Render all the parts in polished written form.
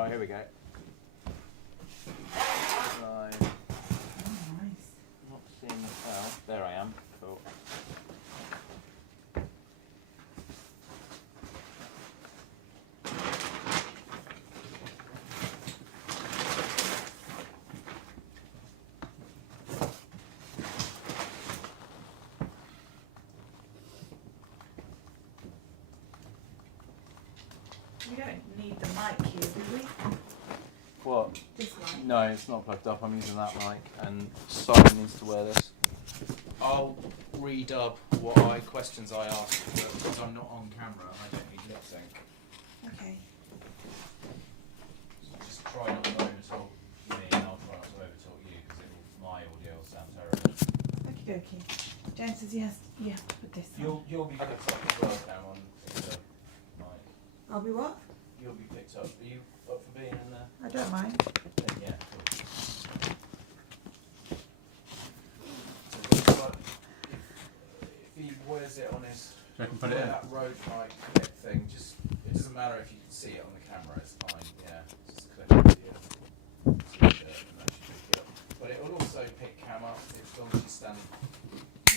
Oh, here we go. Right. Oh, nice. Not seeing the cell. There I am. Cool. We don't need the mic here, do we? What? This mic. No, it's not plugged up. I'm using that mic, and Simon needs to wear this. I'll redub questions I ask, but because I'm not on camera, I don't need lip sync. Okay. So just try not to overtalk me, and I'll try not to overtalk you, because my audio will sound terrible. Okie dokie. James says you have to put this on. You'll be picked up as well, Cam, on the mic. I'll be what? You'll be picked up. Are you up for being in there? I don't mind. Yeah, cool. So it looks like if he wears it on his that road mic clip thing, just it doesn't matter if you can see it on the camera, it's fine. Yeah, just clip it here. And that should pick it up. But it will also pick Cam up as long as you stand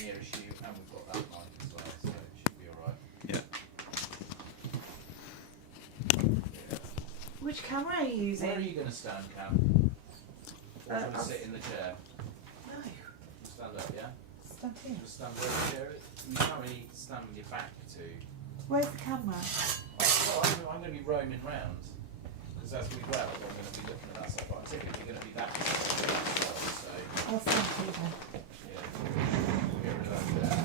nearest you, and we've got that mic as well, so it should be alright. Yeah. Which camera are you using? Where are you going to stand, Cam? Or do you want to I'll sit in the chair? No. You stand up, yeah? Stand here. Just stand where the chair is. You can't really stand with your back to. Where's the camera? Well, I'm going to be roaming round. Because as we weld, I'm going to be looking at that stuff. But I'm typically going to be that side as well, so. I'll stand here then. Yeah. Get rid of that there.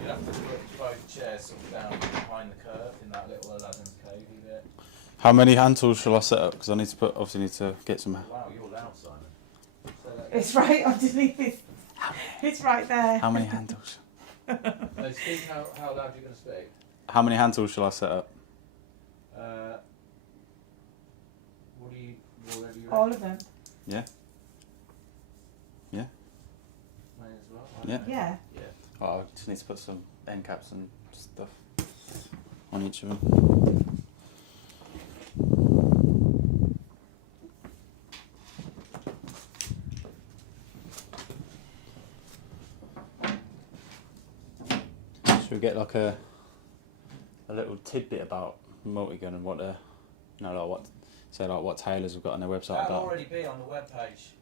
You'll have to put both chairs sort of down behind the curve in that little Aladdin's cave bit. How many hand tools shall I set up? Because I need to obviously need to get some. Wow, you're loud, Simon. It's right underneath this. It's right there. How many hand tools? No, speak how loud you're going to speak. How many hand tools shall I set up? What do you, whatever you All of them. Yeah. Yeah. May as well. Yeah. Yeah. Yeah. Oh, I just need to put some end caps and stuff on each of them. Should we get like a little tidbit about multi-gun and what like what tailors have got on their website That'll about? already be on the webpage.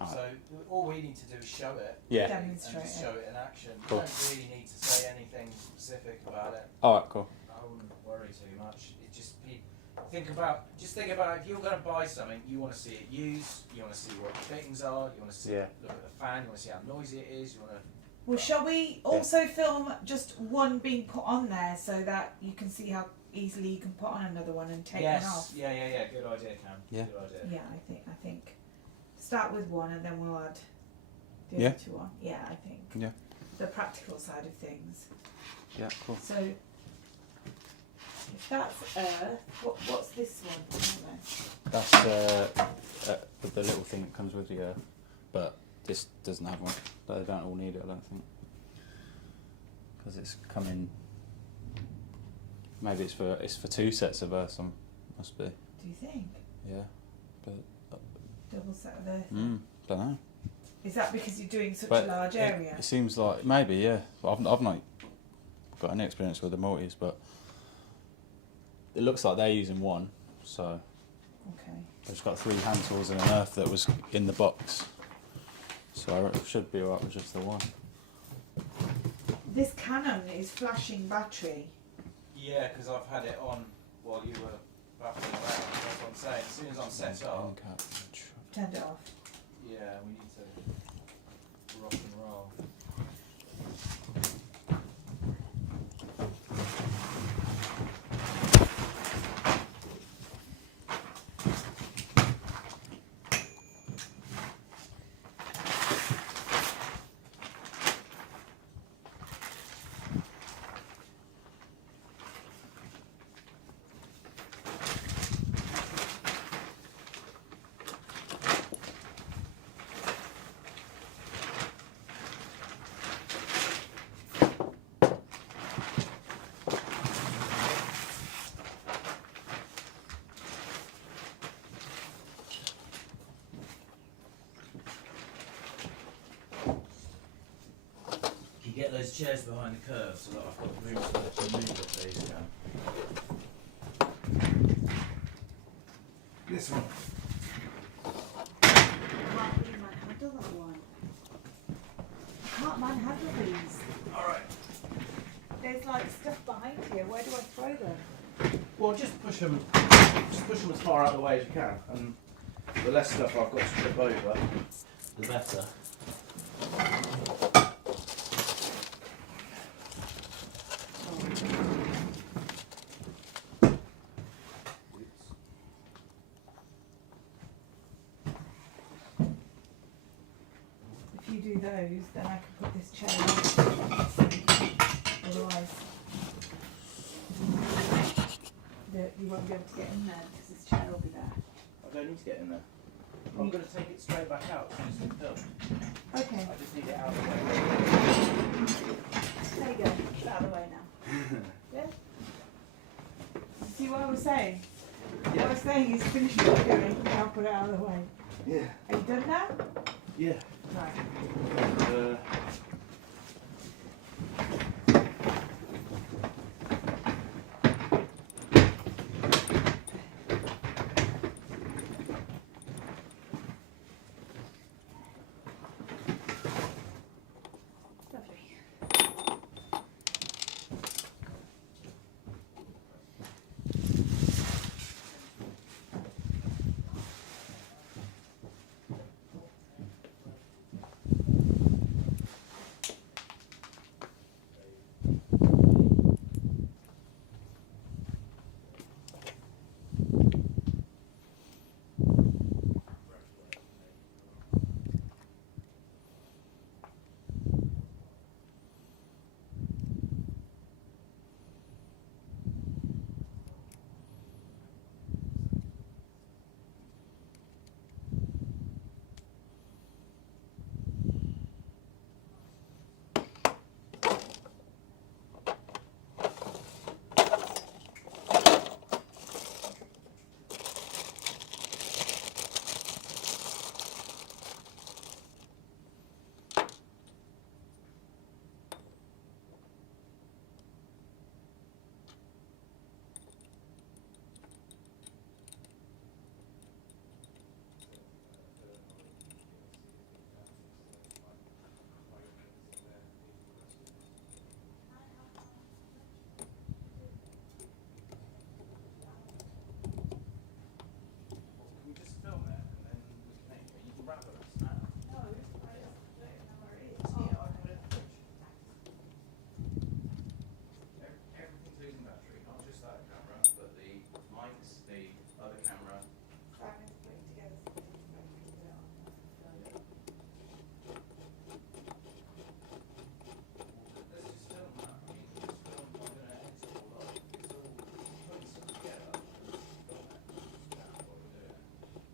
Alright. So all we need to do is show it. Yeah. Demonstrate And just it. show it in action. Cool. You don't really need to say anything specific about it. Alright, cool. I wouldn't worry too much. It just think about if you're going to buy something, you want to see it used. You want to see what the fittings are. You want to see look at the fan. You want to see how noisy it is. You want to. Well, shall we also film just one being put on there so that you can see how easily you can put on another one and take one off? Yeah. Good idea, Cam. Yeah. Good idea. Yeah, I think. Start with one and then we'll add the Yeah. other two on. Yeah, I think. Yeah. The practical side of things. Yeah, cool. So, if that's Earth, what's this one? I That's the little thing that comes with the but this doesn't have one. They don't all need it, I don't think. Because it's coming. Maybe it's for two sets of Earth. Must be. Do you think? Yeah, but Double set of Earth. don't know. Is that because you're doing such But a large area? It seems like maybe, yeah. I've not got any experience with the multis, but it looks like they're using one. So Okay. they've just got 3 hand tools and an Earth that was in the box. So it should be alright with just the one. This Canon is flashing battery. Yeah, because I've had it on while you were baffling around. That's what I'm saying. As soon as I'm set up, End cap. Turned it off. yeah, we need to rock and roll. get those chairs behind the curve so that I've got room to move it, please. This one. Can't really manhandle that one. Can't manhandle these. Alright. There's like stuff behind here. Where do I throw them? Well, just push them as far out of the way as you can, and the less stuff I've got to trip over, the better. If you do those, then I can put this chair on. Otherwise, you won't be able to get in there because this chair will be there. I don't need to get in there. I'm going to take it straight back out as soon as it's done. Okay. I just need it out of the way. There you go. It's out of the way now. Yeah? See what I was saying? Yeah. What I was saying is finish what you're doing and I'll put it out of the way. Yeah. Are you done now? Yeah. Right. Lovely.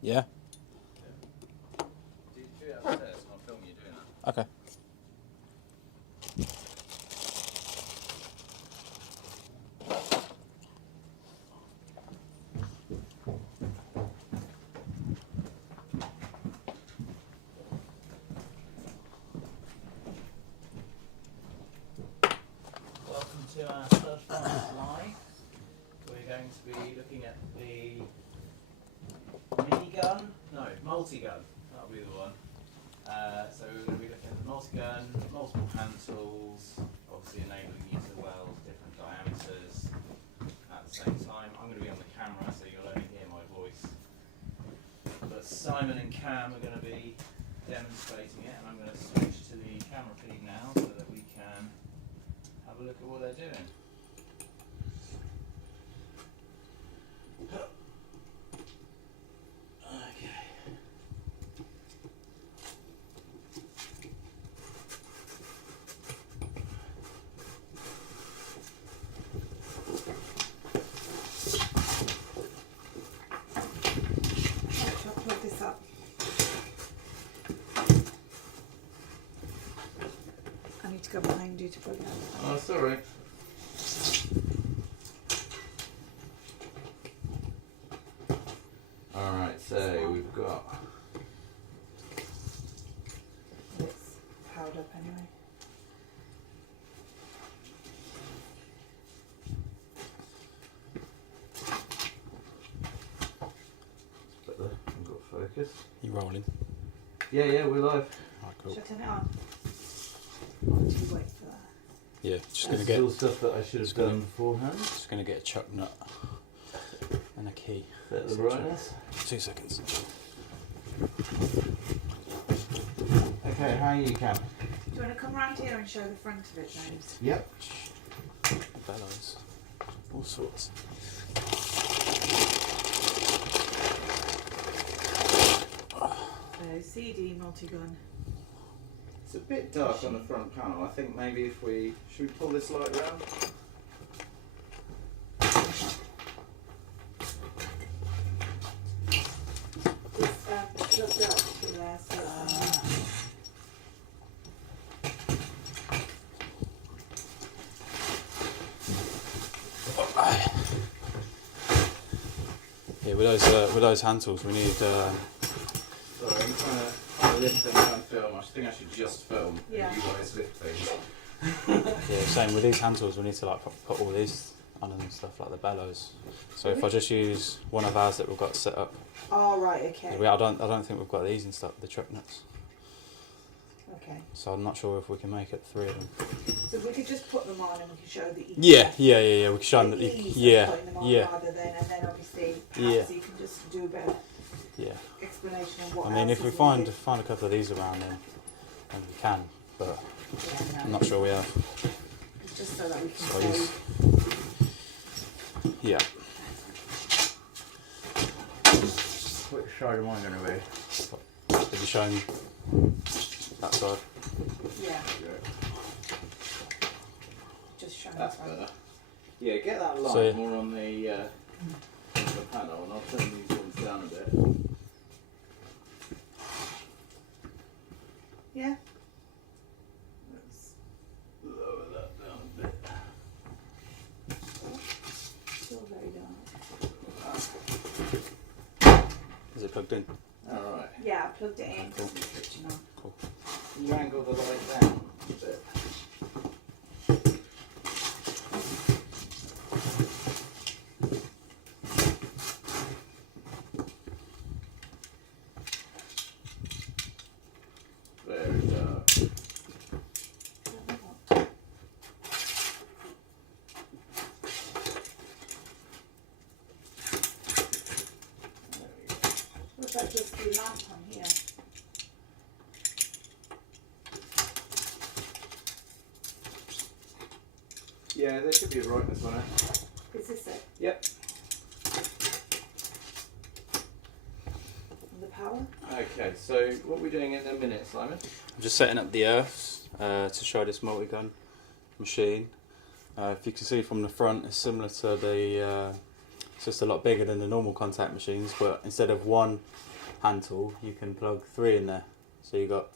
Yeah. Do it upstairs and I'll film you doing that. Okay. Welcome to our first one live. We're going to be looking at the minigun, no, multi-gun, that'll be the one. So we're going to be looking at the multi-gun, multiple hand tools, obviously enabling you to weld different diameters at the same time. I'm going to be on the camera so you'll only hear my voice. But Simon and Cam are going to be demonstrating it, and I'm going to switch to the camera feed now so that we can have a look at what they're doing. I'll plug this up. I need to go behind you to plug it up. Oh, sorry. Alright, so we've got It's powered up anyway. rolling. Yeah, we're live. Alright, cool. Should I turn it on? Or do you wait for that? Yeah, just This gonna is get all stuff that I should have done beforehand. just gonna get a chuck nut and a key. Set the brightness. 2 seconds. Okay, how are you, Cam? Do you want to come round here and show the front of it then? Yep. Bellows. All sorts. So CD multi-gun. It's a bit dark on the front panel. I think maybe if we... Should we pull this light around? It's plugged up to there, so Yeah, with those hand tools we need Sorry, I'm trying to lift things and film. I think I should just film. Yeah. You guys lift things. yeah, same with these hand tools we need to like put all these on and stuff like the bellows. So if I just use one of ours that we've got set up. oh right, okay. I don't think we've got these in stock, the truck nuts. Okay. So I'm not sure if we can make it 3 of them. So we could just put them on and we could show the ease. Yeah. We can show them that the ease yeah, of putting them on yeah, rather than, and then obviously Yeah. perhaps you can just do a bit of yeah. explanation of what I mean, else if we is find needed. a couple of these around, then we can. But Yeah, I'm no. not sure we have. It's just so that we can So show. these- Yeah. Which side am I going to be? Did you show him that side? Yeah. Just show That's that one. better. Yeah, get that light So, yeah. more on the panel, and I'll turn these ones down a bit. Yeah. Let's lower that down a bit. Still very dark. Is it plugged in? Alright. Yeah, I plugged it in. Cool. It's switching on. Cool. Can you angle the light down a bit? Very dark. There we go. What about just the lamp on here? Yeah, there should be a brightness on it. Is this it? Yep. And the power? Okay, so what are we doing in a minute, Simon? I'm just setting up the earths to show this multi-gun machine. If you can see from the front, it's similar to the. It's just a lot bigger than the normal contact machines, but instead of one hand tool, you can plug 3 in there. So you've got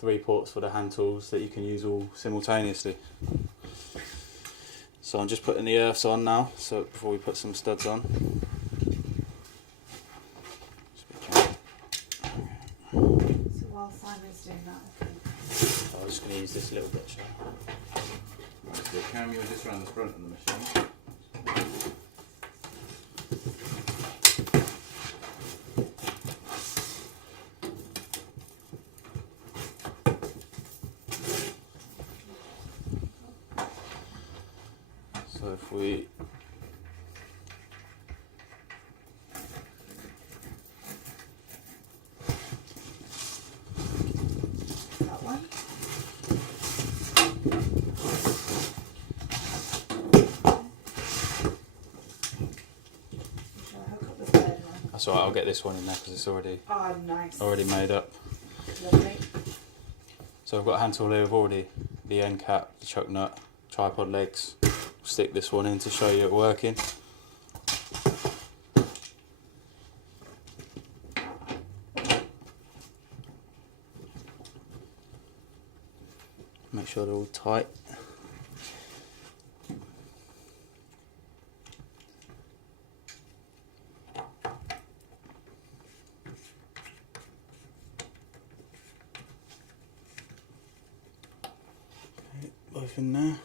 3 ports for the hand tools that you can use all simultaneously. So I'm just putting the earths on now, so before we put some studs on. So while Simon's doing that, I think. I'm just going to use this little bit. Shall I? Right, so Cam, you're just around the front of the machine. So if we That one. Shall I hook up the third one? that's alright, I'll get this one in there because it's already Oh, nice. made up. Lovely. So I've got a hand tool here with already the end cap, the chuck nut, tripod legs. Stick this one in to show you it working. Make sure they're all tight. Okay, both in there.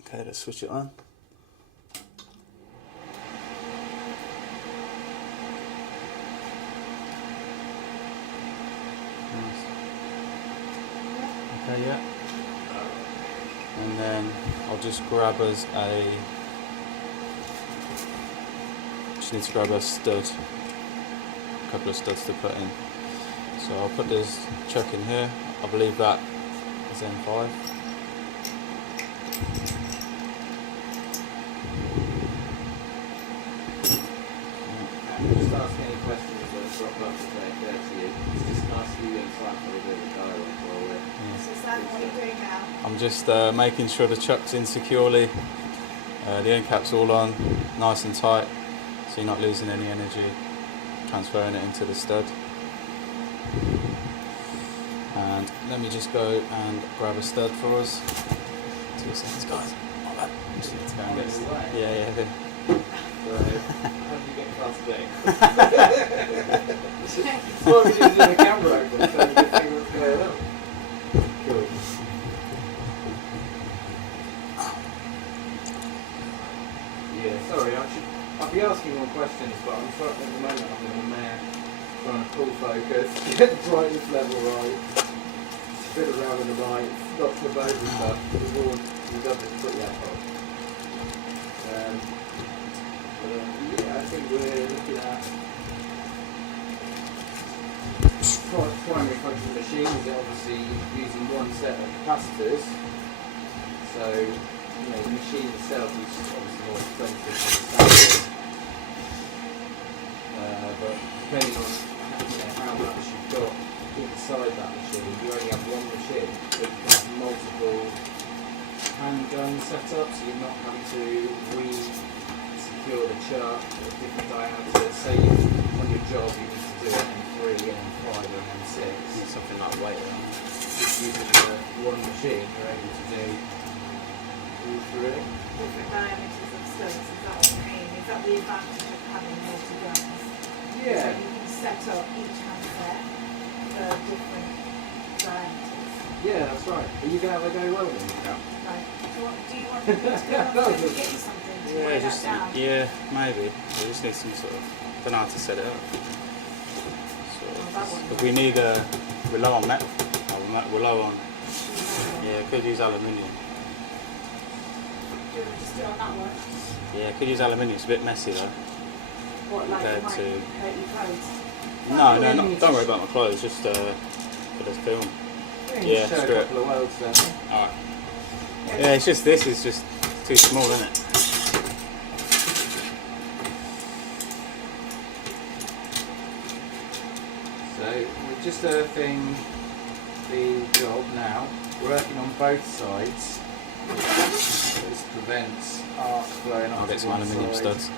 Okay, let's switch it on. and then I'll just grab us a. Just need to grab a stud, a couple of studs to put in. So I'll put this chuck in here. I believe that is N5. Just ask any questions that drop up there to you. It's just nice for you and Simon for a bit of dialogue while we're. So Sam, what are you doing now? I'm just making sure the chuck's in securely. The end cap's all on, nice and tight, so you're not losing any energy. Transferring it into the stud. And let me just go and grab a stud for us. 2 seconds, guys. Oh, that. Just need to go and get On your way? Yeah. So, how did you get class today? What we did in the camera open, so we could see what's going on. Cool. Yeah, sorry, I'll be asking more questions, but I'm sorry, at the moment I'm in the mare trying to pull focus, get the brightness level right, spin around in the lights, lots of boat and stuff. We've done this pretty ad hoc. Yeah, I think we're looking at primary function machines are obviously using one set of capacitors. So, the machine itself is obviously more expensive than the standard. But depending on how much you've got inside that machine, you only have one machine, but you can have multiple handgun setups, so you're not having to secure the chart at different diameters. Say on your job you need to do it M3, M5 or M6. Something like weight. Just using the one machine, you're able to do all three. Different diameters of studs, is that what you mean? Is that the advantage of having multi-guns? Yeah. So you can set up each handset for different diameters. Yeah, that's right. Are you going to have a go welding now? Right. Do you want me to go and get you something to weigh that down? Maybe. We just need some sort of. Don't know how to set it up. That one. But we need we're low on metal. We're low on. Yeah, could use aluminium. Do you want to just do it on that one? Yeah, could use aluminium. It's a bit messy though. What, like it Compared might to. hurt your clothes? No, don't worry about my clothes. Just for this film. Yeah, show screw a it. couple of welds then. Alright. Yeah, it's just this is just too small, isn't it? So we're just earthing the job now. We're earthing on both sides. This prevents arc flowing I'll onto get some one aluminium side. studs.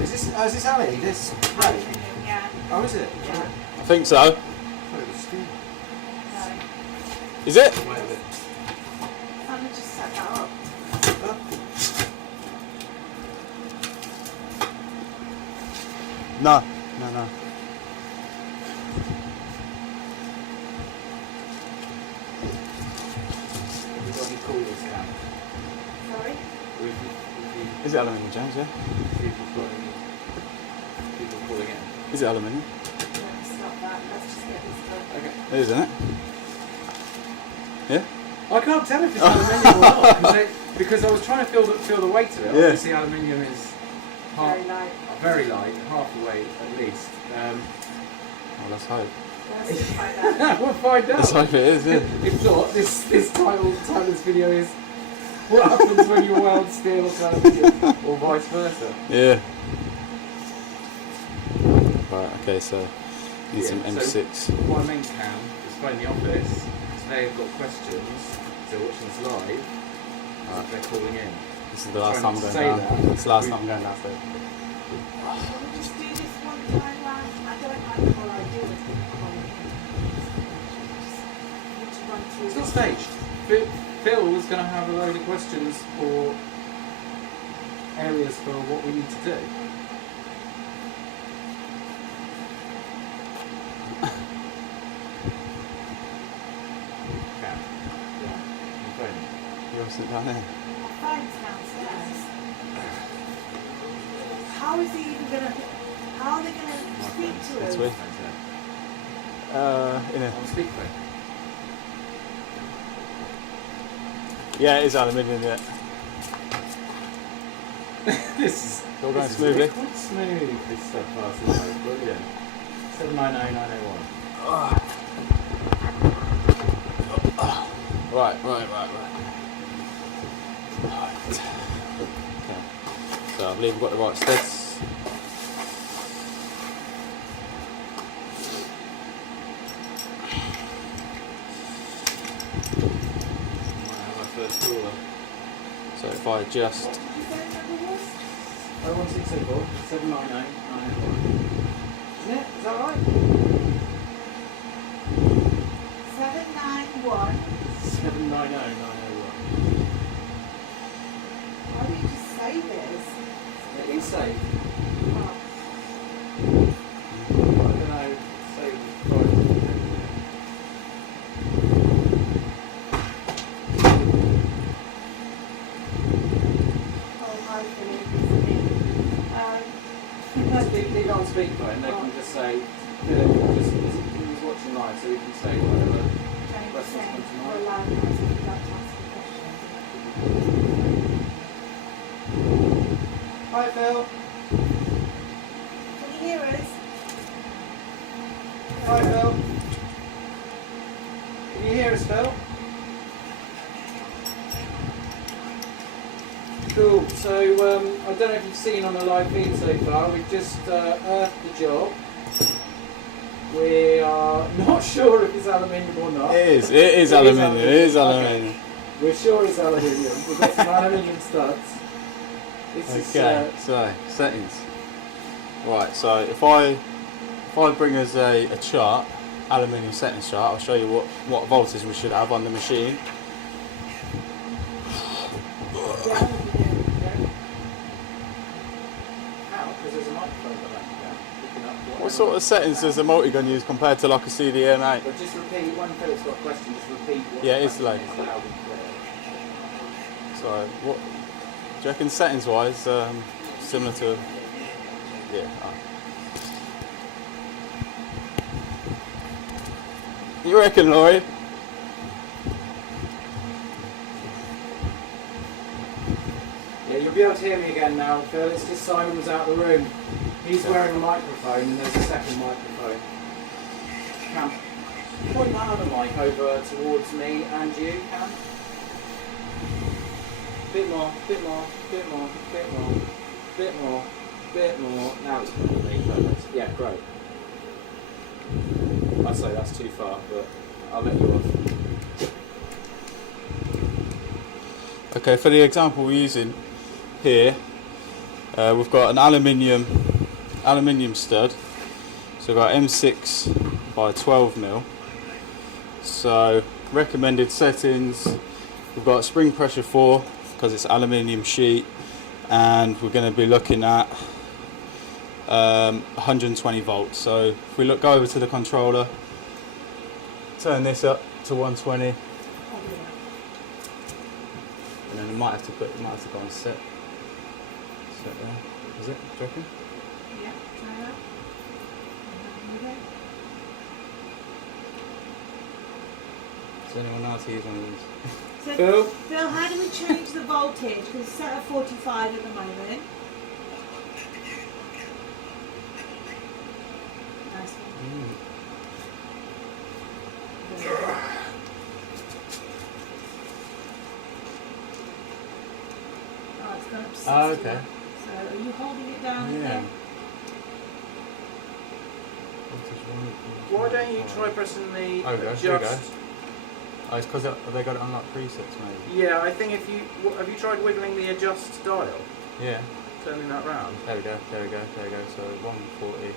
Is this Ali? This Aluminium, yeah. Oh, is it? Yeah. I think so. Oh, it was steel. No. Is it? Wait a bit. Simon just set that up. No. We've got any coolers now. Sorry? Is it aluminium, James? Yeah. See if we've got any people calling in. Is it aluminium? No, stop that. Let's just get this done. Okay. It is, isn't it? Yeah. I can't tell if it's aluminium or not because I was trying to feel the weight of it. Yeah. Obviously, aluminium is Very light. half the weight at least. Well, let's hope. Let's just find out. We'll find out. Let's hope it is, yeah. If not, this title of this video is what happens when you weld steel or aluminium, or vice versa. Yeah. Right, okay, so need some Yeah, M6. So my main cam is playing the office. So they've got questions. So they're watching us live. They're calling in. This is the last time I'm going Say down. that. It's the last time I'm going downstairs. Can we just do this one time round? I don't like the whole idea of people calling in. Just run through It's not this. staged. Phil is going to have a load of questions for areas for what we need to do. Cam, Yeah. your phone. You're sitting down there. My phone's downstairs. How is he even gonna? How are they gonna speak to That's us? weird. In a. On speakerphone. Yeah, it is aluminium. Yeah. This is All going smoothly. Quite smooth. This stuff passes by. Brilliant. 790901. Right. Okay. So I believe we've got the right studs. Might have our first caller. So if I just What did you say the number was? 01604 799 901. Isn't it? Is that right? 791. 790901. Why did you just say this? It is safe. Oh. I don't know. Save price. Oh, hi, Philip. It's me. Leave it on speaker and they can just say, just he's watching live so he can say whatever. Hi Phil. Can you hear us? Hi Phil. Can you hear us, Phil? Cool. So I don't know if you've seen on the live feed so far, we've just earthed the job. We are not sure if it's aluminium or not. It is aluminium. It is aluminium. Okay. We're sure it's aluminium. We've got some aluminium studs. This Okay, so settings. Right, so if I bring us a chart, aluminium settings chart, I'll show you what voltage we should have on the machine. What sort of settings does the multi-gun use compared to like a CDMA? But just repeat, when Philip's got a question, just repeat what Yeah, the it's question like- is loud and clear. So what do you reckon settings wise, similar to yeah. You reckon, Laurie? Yeah, you'll be able to hear me again now, Phil. It's just Simon was out of the room. He's wearing a microphone and there's a second microphone. Cam, point that other mic over towards me and you, Cam. Bit more, bit more, bit more, bit more, bit more, bit more. Now it's perfect. Yeah, great. I'd say that's too far, but I'll let you off. Okay, for the example we're using here, we've got an aluminium stud. So we've got M6 by 12mm. So recommended settings, we've got spring pressure 4 because it's aluminium sheet, and we're going to be looking at 120 volts. So if we go over to the controller, turn this up to 120, and then we might have to go on set there. Is it? Do you reckon? Yeah, try that. Does anyone else use one of these? So, Phil? Phil, how do we change the voltage? Because it's set at 45 at the moment. Nice one. There you go. Oh, it's gone up to 60 Oh, okay. now. So, are you holding it down Yeah. again? Why don't you try pressing the Oh, there we adjust? go. Oh, it's because they got it on like presets, maybe. Yeah, I think if you have you tried wiggling the adjust dial, Yeah. turning that round. There we go. So 140.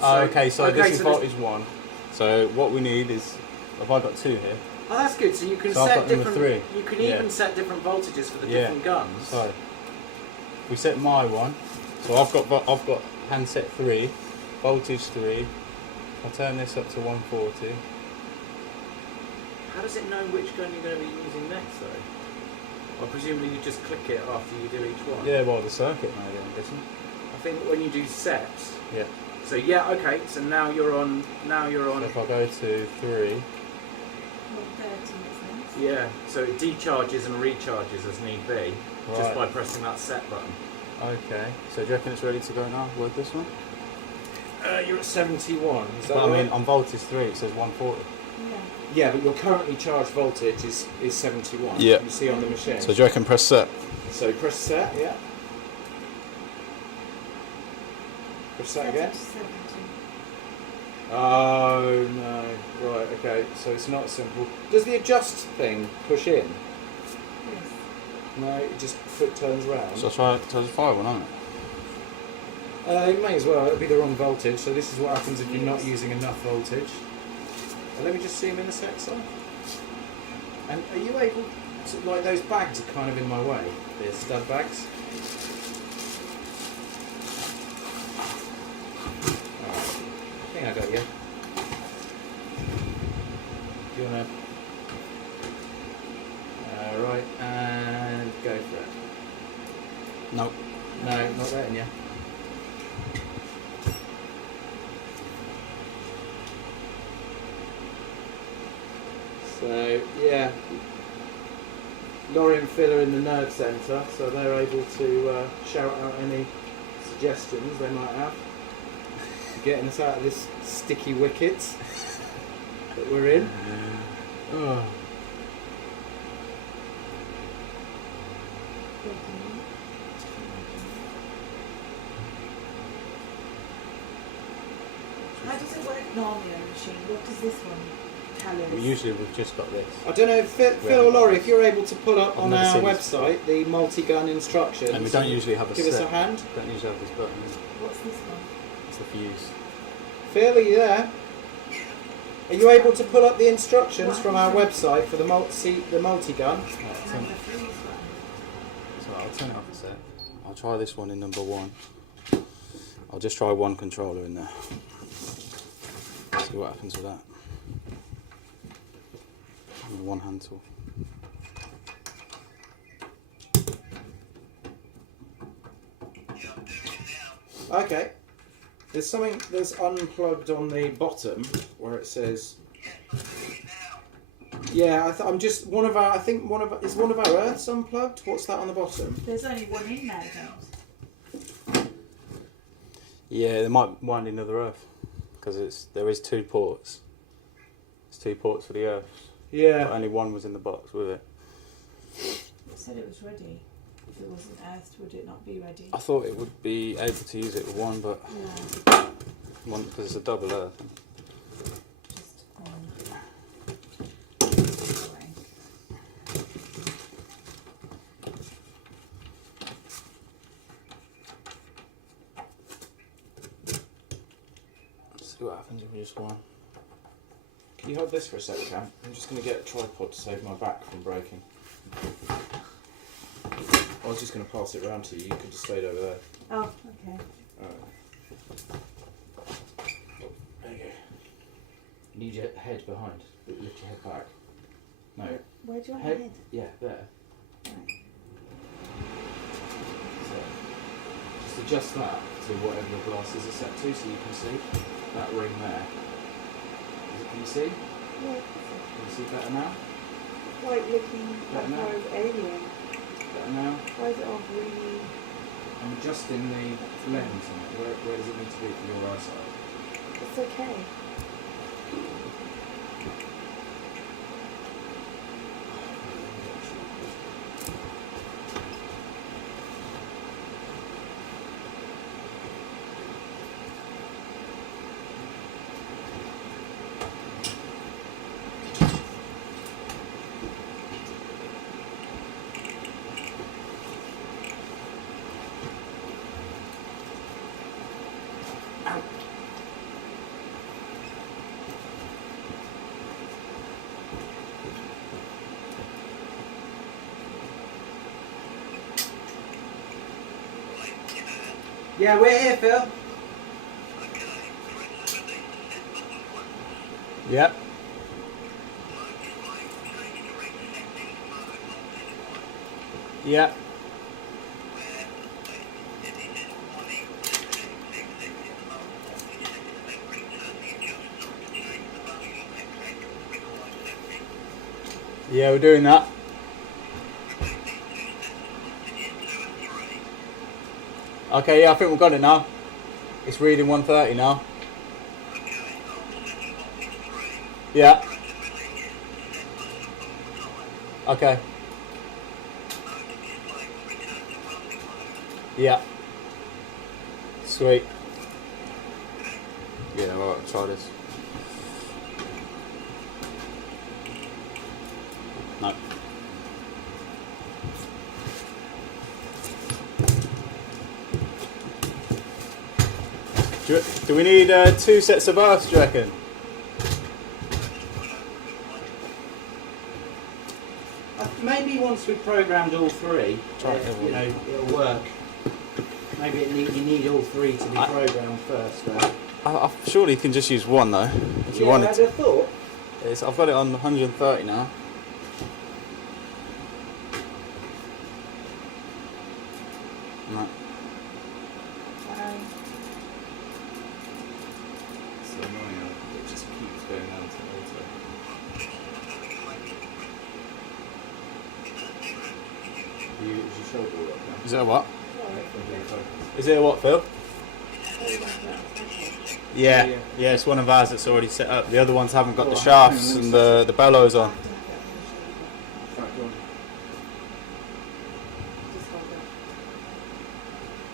So- Oh, okay. So okay, this is so this- voltage 1. So what we need is, have I got 2 here? Oh, that's good. So you can So I've set got number different. 3. You can Yeah. even set different voltages for the Yeah. different guns. So if we set my one. So I've got handset 3, voltage 3. I turn this up to 140. How does it know which gun you're going to be using next, though? Well, presumably you just click it after you do each one. Yeah, well the circuit maybe, I'm guessing. I think when you do sets. Yeah. So yeah, okay. So now you're on. So if I go to 3. Well, 30 is this. Yeah, so it decharges and recharges as need be, just Right. by pressing that set button. Okay. So do you reckon it's ready to go now with this one? You're at 71, is that But I right? mean, on voltage 3 it says 140. Yeah. Yeah, but your currently charged voltage is 71. Yeah. You see on the machine. So do you reckon press set? So press set, yeah. Press set again. 70. Oh no, right, okay, so it's not simple. Does the adjust thing push in? Yes. No, it just turns around. So I'll try the 5 one, aren't it? It may as well, it'll be the wrong voltage, so this is what happens if you're not using enough voltage. Let me just see them in a sec, son. And are you able to, like, those bags are kind of in my way, the stud bags. Alright, I think I got you. Do you wanna... right, and go for it. Nope. No, not letting you. So, yeah, Laurie and Phil are in the nerve centre, so they're able to shout out any suggestions they might have for getting us out of this sticky wickets that we're in. Oh. How does it work normally on a machine? What does this one tell us? Usually we've just got this. I don't know, Phil or Laurie, if you're able to put up I've on never our seen this website the multi-gun instructions. And we don't usually have a Give set. us a hand. Don't usually have this button. What's this one? It's the fuse. Phil, are you there? Are you able to pull up the instructions from our website for the multi-gun? Right, Number 3 is one. so I'll turn it off a sec. I'll try this one in number 1. I'll just try one controller in there. See what happens with that. With one hand tool. Okay. There's something that's unplugged on the bottom where it says. Yeah, I'm just one of our. I think is one of our earths unplugged. What's that on the bottom? There's only one in there, James. Yeah, they might wind another earth because there is 2 ports. There's 2 ports for the earth. Yeah. But only one was in the box with it. It said it was ready. If it wasn't earthed, would it not be ready? I thought it would be able to use it with one, but Yeah, one because it's a double earth. just one. Anyway. Let's see what happens if we just one. Can you hold this for a sec, Cam? I'm just going to get a tripod to save my back from breaking. I was just going to pass it around to you. You could just stayed over there. Oh, okay. There you go. You need your head behind. Lift your head back. No. Where do you want your head? Yeah, there. Right. So, just adjust that to whatever the glasses are set to so you can see that ring there. Can you see? Yeah. Can you see better now? Like looking Better now? like an alien. Better now? Why is it all green? I'm adjusting the lens on it. Where does it need to be for your eyesight? It's okay. Yeah, we're here, Phil. Yep. Yep. Yeah, we're doing that. Okay, yeah, I think we've got it now. It's reading 130 now. Yeah. Okay. Yeah. Sweet. Yeah, alright, try this. No. Do we need 2 sets of earths, do you reckon? Maybe once we've programmed all 3, Try it, you know, it'll work. Maybe you need all 3 to be programmed first. I surely you can just use 1 though, if you Yeah, wanted I'd to. have thought. I've got it on 130 now. No. So annoying, it just keeps going down to auto. You shoulder all up now. Is it a what? Focus. Is it a what, Phil? Yeah, yeah, it's one of ours that's already set up. The other ones haven't got the shafts and the bellows on. Right, go on.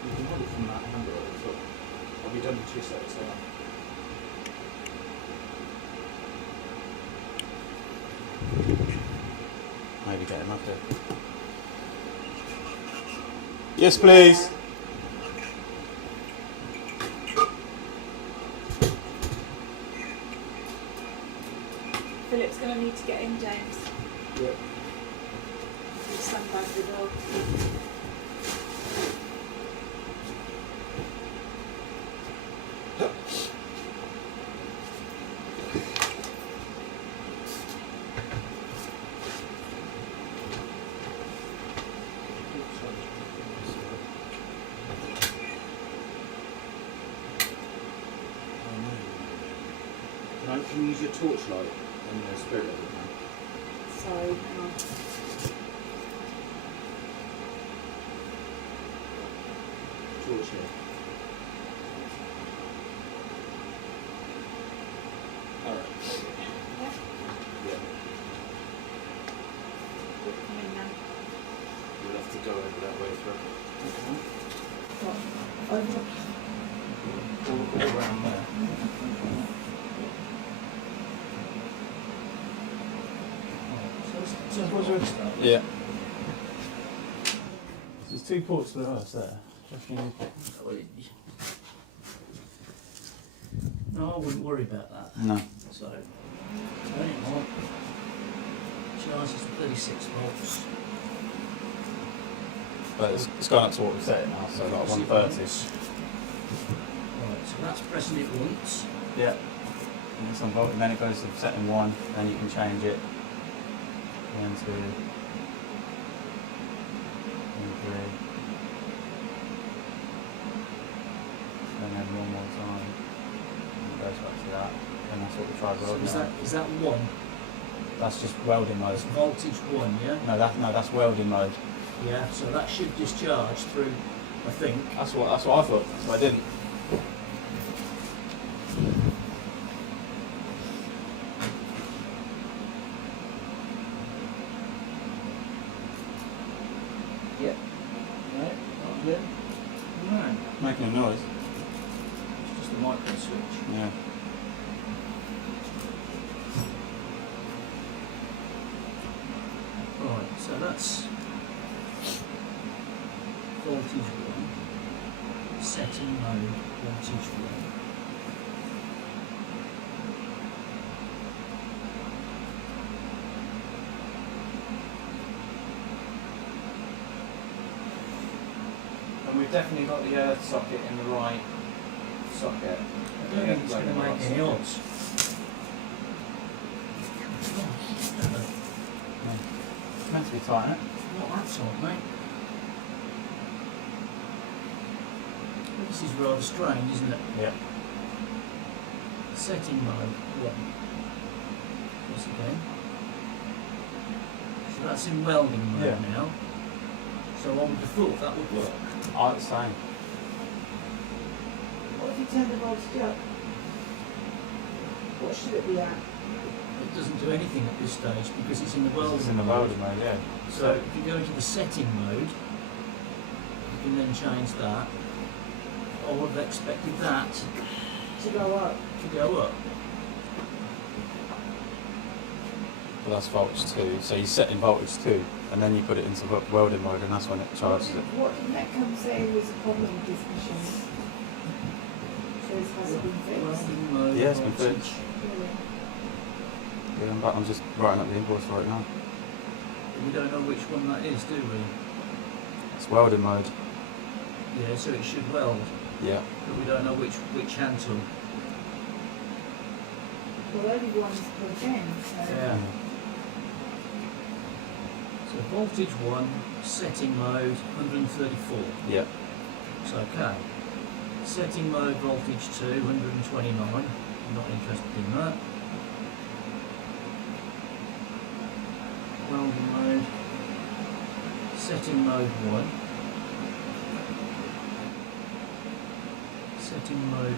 You can hold it from that handle at the top. I'll be done in 2 seconds. So. Maybe get him up there. Yes, please. Philip's going to need to get in, James. Yep. He's stand by the door. Can you use your torchlight in the spirit of it now? Sorry, hang on. Torch here. Alright. Yeah, Yeah. come in now. You'll have to go over that way through. All around there. Yeah. There's 2 ports for us there. No, I wouldn't worry about that. No. So, anyway, charges 36 volts. But it's gone up to what we set it now, so like 130. Right, so that's pressing it once. Yeah. And it's on volt, and then it goes to setting 1, then you can change it. 1, 2, 3. And then one more time. And it goes back to that. And that's what we tried So welding. is that 1? That's just welding mode. That's voltage 1, yeah? No, that's welding mode. Yeah, so that should discharge through, I think. That's what I thought. So I didn't. Yeah. Right, not good. No, Making a noise. it's just the micro switch. Yeah. Right, so that's voltage 1, setting mode, voltage 1. And we've definitely got the earth socket in the right socket. I don't think it's going to make any odds. It's meant to be tight, isn't it? Not that tight, mate. This is rather strange, isn't it? Yeah. Setting mode 1. Once again. That's in welding mode Yeah. now. So I would have thought that would work. The same. What if you turn the voltage up? What should it be at? It doesn't do anything at this stage because it's in the welding It's in the mode. welding mode, yeah. So if you go into the setting mode, you can then change that. I would have expected that To go up. to go up. Well, that's voltage 2. So you set in voltage 2, and then you put it into welding mode, and that's when it charges it. What did Netcom say was a problem with this machine? Says has it been fixed? Welding mode. Yeah, it's been voltage. fixed. Really? Yeah, I'm just writing up the invoice right now. We don't know which one that is, do we? It's welding mode. Yeah, so it should weld, Yeah. but we don't know which hand tool. Well, only one is plugged in, so. Yeah. So voltage 1, setting mode 134. Yeah. So okay. Setting mode voltage 2, 129. I'm not interested in that. Welding mode. Setting mode 1. Setting mode.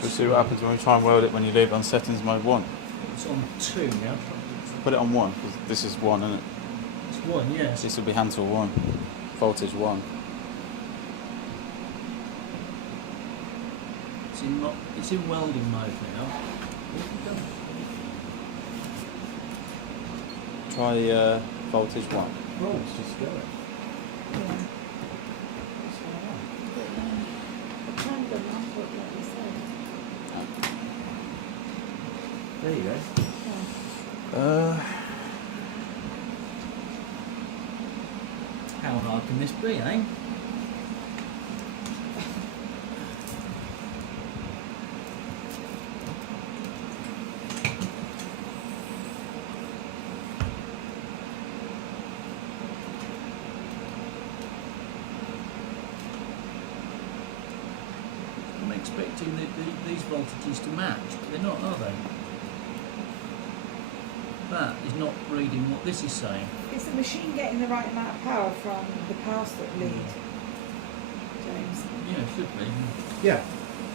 We'll see what happens when we try and weld it when you leave it on settings mode 1. It's on 2 now. Put it on 1, because this is 1, isn't it? It's 1, yes. This will be hand tool 1. Voltage 1. It's in welding mode now. What have you done? Try voltage 1. Oh, it's just going. Yeah. Turned them on, but like you said. There you go. Yeah. How hard can this be, eh? I'm expecting these voltages to match, but they're not, are they? That is not reading what this is saying. Is the machine getting the right amount of power from the power strip lead, James? Yeah, it should be. Yeah,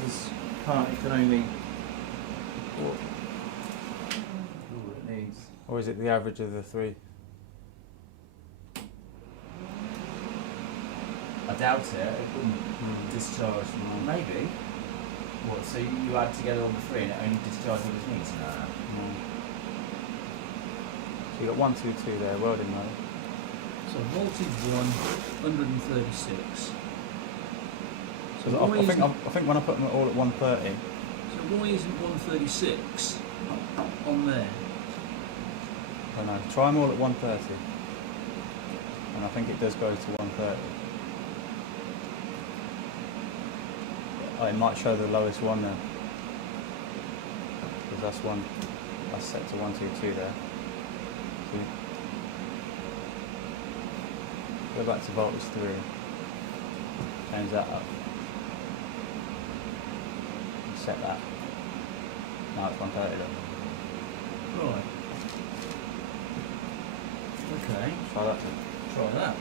this part it can only all it needs. Or is it the average of the 3? I doubt it. It wouldn't discharge. Maybe. What? So you add together all the 3 and it only discharges what it needs? No. So you got 1, 2, 2 there, welding mode. So voltage 1, 136. So why I isn't- think when I put them all at 130, So why isn't 136 on there? I don't know, try them all at 130. And I think it does go to 130. It might show the lowest one there. Because that's set to 122 there. See? Go back to voltage 3. Change that up. Set that. Now it's 130 though. Right. Okay, Try that too. try that.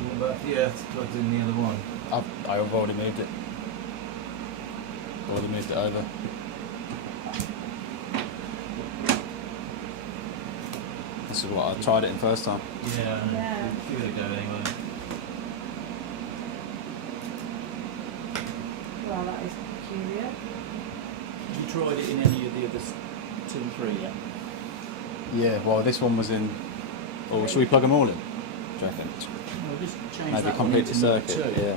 What about the earth plugged in the other one? I've already moved it. Already moved it over. This is what I tried it in first time. Yeah, Yeah. give it a go anyway. Well, that is peculiar. Have you tried it in any of the other 2 and 3 yet? Yeah, well this one was in... Or should we plug them all in? Do you reckon? Well, just change Maybe that one complete into the number circuit, 2. yeah.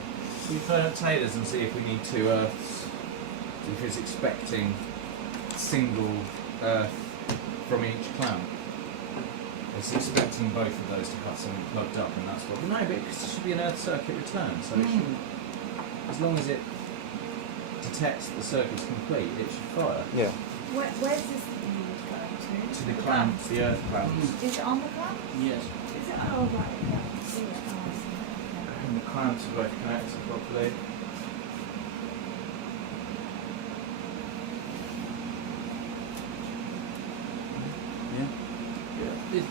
We phone up Taylor's and see if we need 2 earths. If it's expecting single earth from each clamp. It's expecting both of those to have something plugged up, and that's what. No, but it should be an earth circuit return, so it shouldn't. As long as it detects that the circuit's complete, it should fire. Yeah. Where's this lead going to? To the clamps, the earth clamps. Is it on the clamp? Yes. Is it? Oh, right. Yeah. I can see it. Oh, I see it. Okay. In the clamps are both connected properly.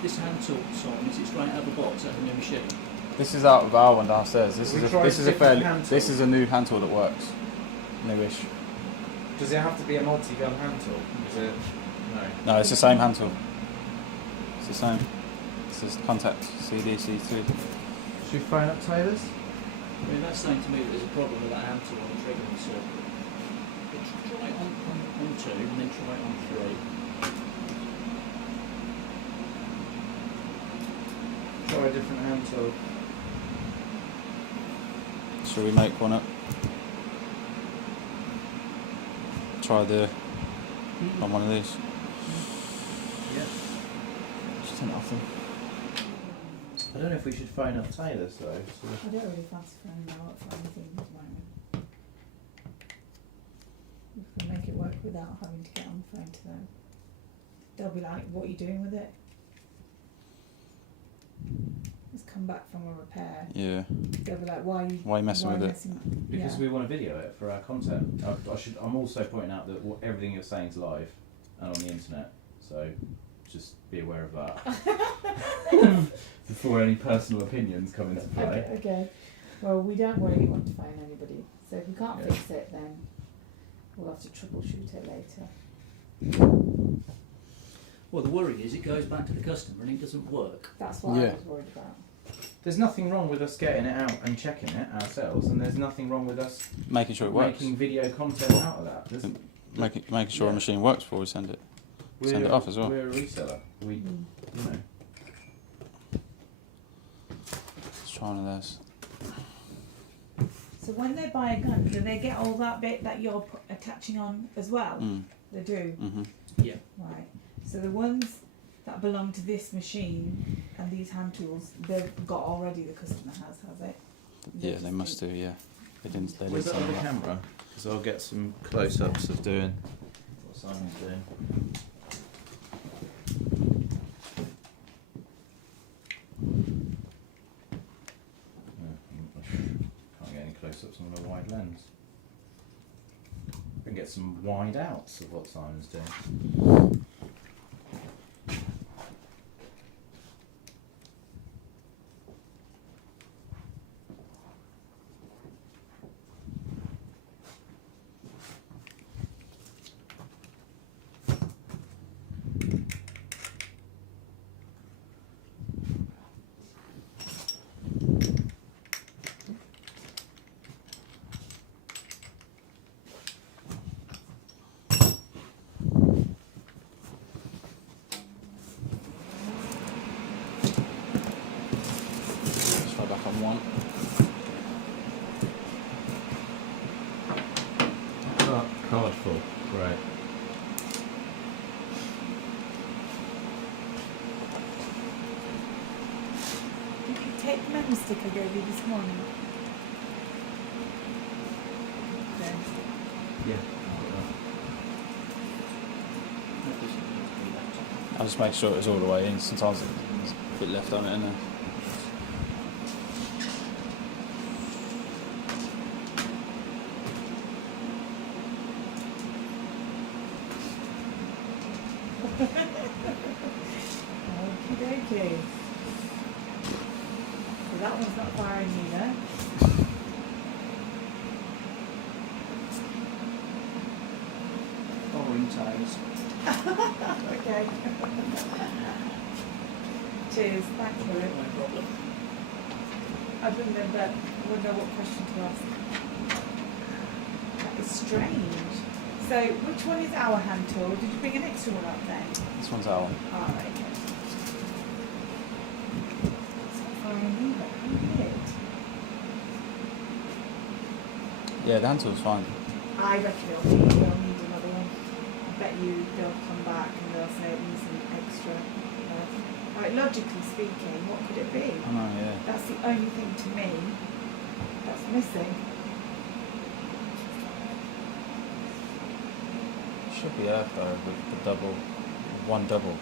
This hand tool, Simon, is it straight out of the box out of the new machine? This is out of our one downstairs. This We is tried different hand this tool. is a new hand tool that works. Newish. Does it have to be a multi-gun hand tool? Is it? No. No, it's the same hand tool. It's the same. It's just contact CDC2. Should we phone up Taylor's? I mean, that's saying to me that there's a problem with that hand tool on the trigger and circuit. But try it on 2 and then try it on 3. Try a different hand tool. Shall we make one up? Try on one of these. Yeah. Just turn it off then. I don't know if we should phone up Taylor's though. I don't really fancy phoning them up for anything at the moment. We can make it work without having to get on the phone to them. They'll be like, what are you doing with it? It's come back from a repair. Yeah. They'll be like, why are you messing with it? Because we want to video it for our content. I'm also pointing out that everything you're saying is live and on the internet, so just be aware of that before any personal opinions come into play. Okay. Well, we don't really want to phone anybody, so if we can't Yeah. fix it, then we'll have to troubleshoot it later. Well, the worry is it goes back to the customer and it doesn't work. That's what I was worried about. There's nothing wrong with us getting it out and checking it ourselves, and there's nothing wrong with us Making sure it works. making video content out of that. Making sure a machine works before we send it. Send it off as well. We're a reseller. We, you know. Let's try one of those. So when they buy a gun, do they get all that bit that you're attaching on as well? Mm. They do? Mhm. Yeah. Right. So the ones that belong to this machine and these hand tools, they've got already, the customer has it? Yeah, they must do. Yeah. They didn't. They Where's didn't it on send the them up. camera? Because I'll get some close-ups of doing what Simon's doing. Can't get any close-ups on a wide lens. We can get some wide outs of what Simon's doing. Let's try back on one. Card full. Right. Did you take the memo stick I gave you this morning? Memo stick. Yeah. I'll just make sure it's all the way in. Sometimes there's a bit left on it, isn't there? Okie dokie. So that one's not firing either. Boring toes. Okay. Cheers, thanks for it. No problem. Other than that, I wouldn't know what question to ask. That is strange. So, which one is our hand tool? Did you bring an extra one up then? This one's our one. Ah, right, okay. It's not firing either. How weird. Yeah, the hand tool's fine. I reckon we'll need another one. I bet you they'll come back and they'll say it needs an extra. Like, logically speaking, what could it be? I know, yeah. That's the only thing to me that's missing. Should be earth though with the double, one double.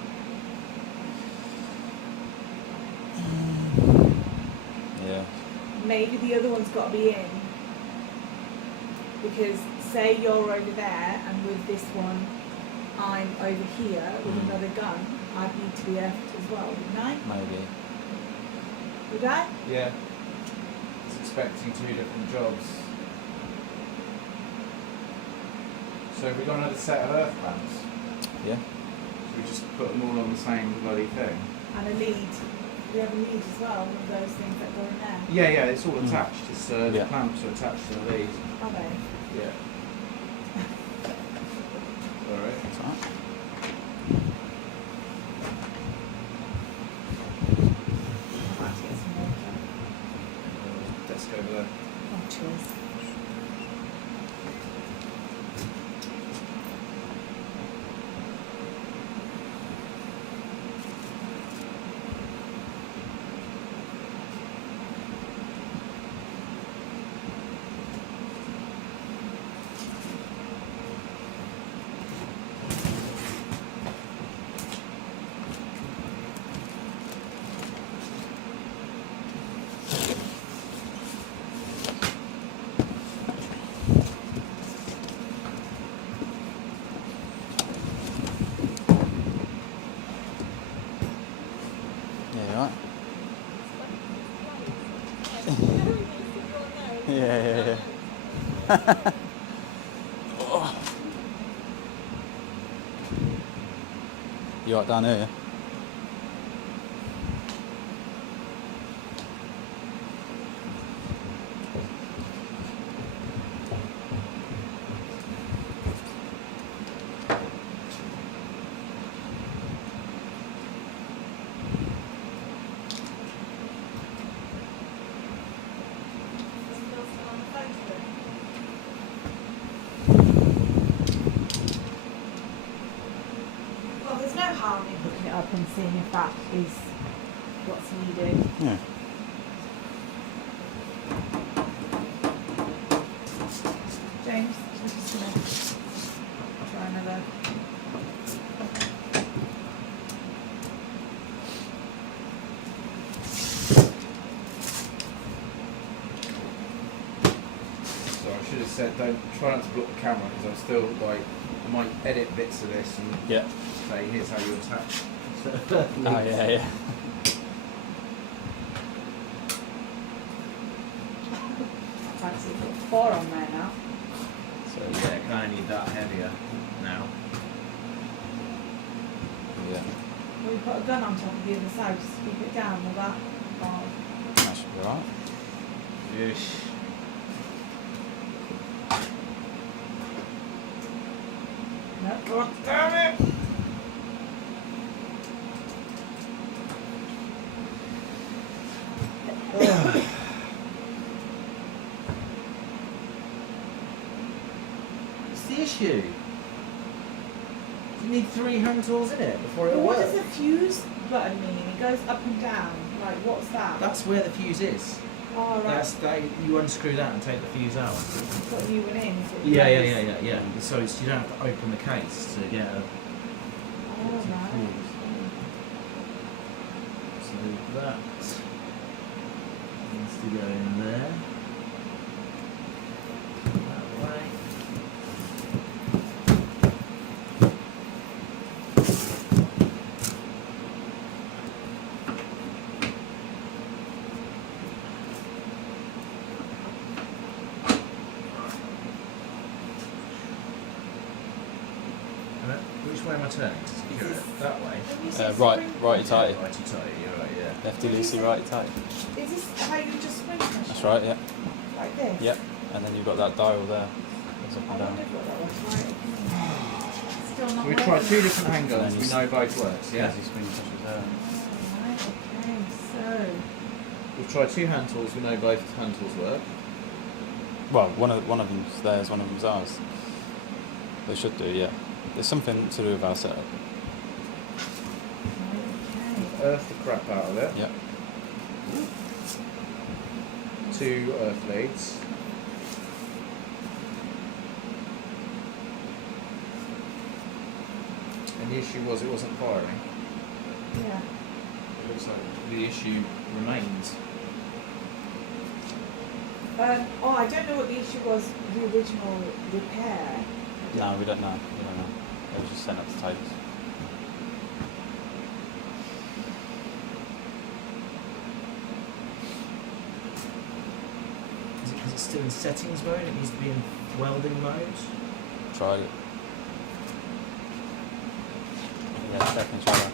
Yeah. maybe the other one's got to be in. Because say you're over there and with this one I'm over here with another gun, I'd need to be earthed as well, wouldn't I? Maybe. Would I? Yeah. It's expecting two different jobs. So have we got another set of earth lamps? Yeah. So we just put them all on the same bloody thing? And a lead. We have a lead as well, one of those things that go in there. Yeah, yeah, it's all attached. It's, the Yeah. clamps are attached to the lead. Are they? Yeah. Alright. That's all right. I'll have to get some water. Desk over there. Oh, cheers. Yeah, you alright? Yeah. Oh. You alright down here? Well, there's no harm in hooking it up and seeing if that is what's needed. Yeah. James, I'm just gonna try another. So I should have said try not to block the camera because I'm still like, I might edit bits of this and Yeah. say here's how you attach. Oh, yeah. Fancy put 4 on there now. So yeah, kind of need that heavier now. Yeah. Will we put a gun on top of the other side just to keep it down with that? Or That should be alright. Yeesh. no? God damn it! What's the issue? You need 3 hand tools in it before But it what works. does the fuse button mean? It goes up and down. Like, what's that? That's where the fuse is. Oh, right. That's that. You unscrew that and take the fuse out. What you went in. So it Yeah. goes- So it's, you don't have to open the case to get a. Oh, right. So that needs to go in there. That way. Which way am I turning to secure it? That way. Have you seen Right, spring righty pressure? tighty. Righty tighty, you're right, yeah. Lefty loosey, righty tight. Is this how you just spring pressure? That's right, yeah. Like this? Yep. And then you've got that dial there. Goes up I and down. wondered what that was. Right. Still not We working. tried 2 different handguns, And then we you know both works, yeah? Easy swing pushes there. Right, okay, so. We've tried 2 hand tools, we know both hand tools work. Well, one of them's theirs, one of them's ours. They should do, yeah. There's something to do with our setup. Right, Earth the crap out of it. Yep. 2 earth leads. And the issue was it wasn't firing. okay. Yeah. It looks like the issue remains. Oh, I don't know what the issue was with the original repair. No, we don't know. We don't know. It was just sent up to tables. Is it still in settings mode? It needs to be in welding mode. Tried it. Yeah, definitely try that.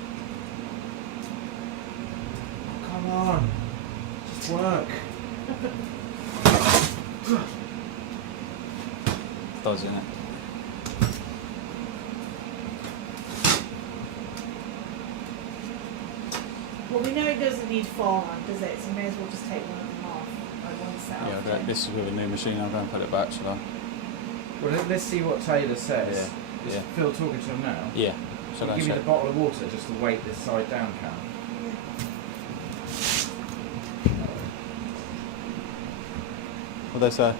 Come on, just work. Does, isn't it? Well, we know it doesn't need 400, does it? So you may as well just take one of them off. Like one set Yeah, off. but this is with a new machine. I'm going to put it back, shall I? Well, let's see what Taylor says. Yeah. Is Yeah. Phil talking to him now? Yeah. Shall I Give me check? the bottle of water just to weight this side down, Cam. What they say?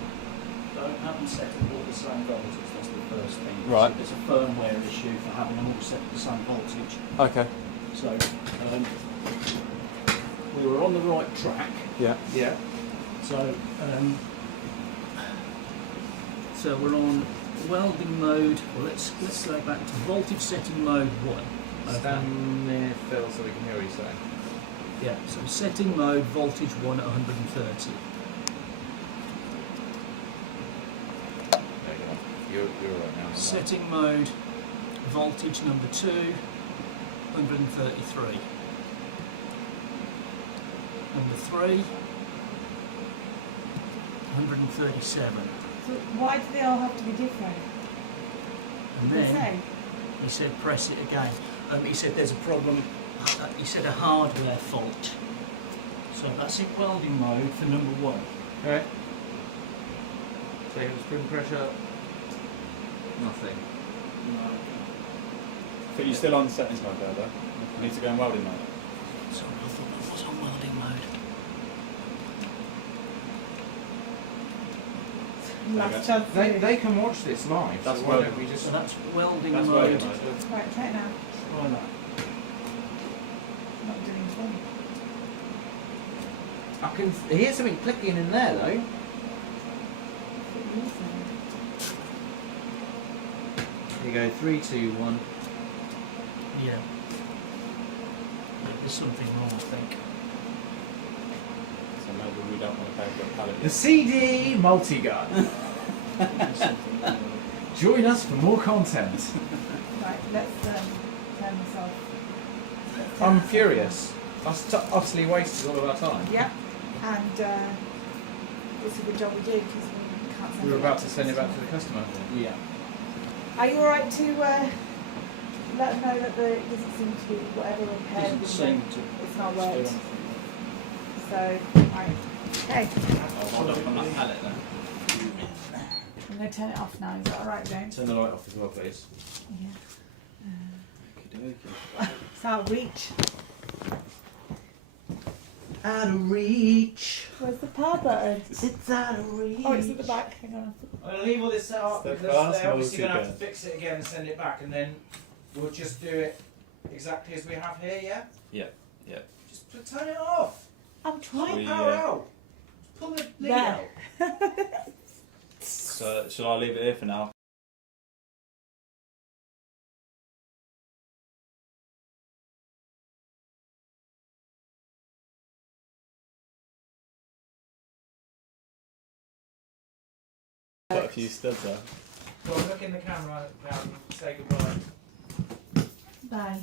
Don't have them set at all the same voltage. That's the first thing. Right. So there's a firmware issue for having them all set at the same voltage. Okay. So we were on the right track. Yeah. Yeah. So so we're on welding mode. Well, let's go back to voltage setting mode 1. Stand near Phil so we can hear what he's saying. Yeah. So setting mode voltage 1 at 130. There you go. You're right now. Setting mode voltage number 2 133. Number 3 137. So why do they all have to be different? And Did they then say? he said press it again. He said there's a problem, he said a hardware fault. So that's in welding mode for number 1. Alright. Take the spring pressure. Nothing. But you're still on settings mode there, though. You need to go in welding mode. So I thought that was on welding mode. Last chance. They can watch this live. That's so why welding. don't we just? So that's welding That's mode. welding mode. Right, try it now. Try that. Not doing anything. I can hear something clicking in there though. Here you go. 3, 2, 1. Yeah. There's something wrong, I think. So maybe we don't want to pay for a pallet. The CD multi-gun. There's something wrong. Join us for more content. Right, let's turn this off. I'm furious. That's utterly wasted all of our time. Yeah, and this is the job we did because we can't send We were it about out to send it back to the customer. Yeah. Are you alright to let them know that it doesn't seem to be whatever repaired? Doesn't seem to. It's not worked. So, right. Okay. I'll hold up on that pallet then. I'm going to turn it off now. Is that alright, James? Turn the light off as well, please. Yeah. Okey-dokey. It's out of reach. Out of reach. Where's the power button? It's out of reach. Oh, it's at the back. Hang on. I'm going to leave all this set up It's the because fast they're obviously going to have to multi-gun. fix it again and send it back, and then we'll just do it exactly as we have here, yeah? Yeah, yeah. Just turn it off. I'm trying. We, Power out. Just pull the lead There. out. So, shall I leave it here for now? Got a few studs there. Well, look in the camera and say goodbye. Bye.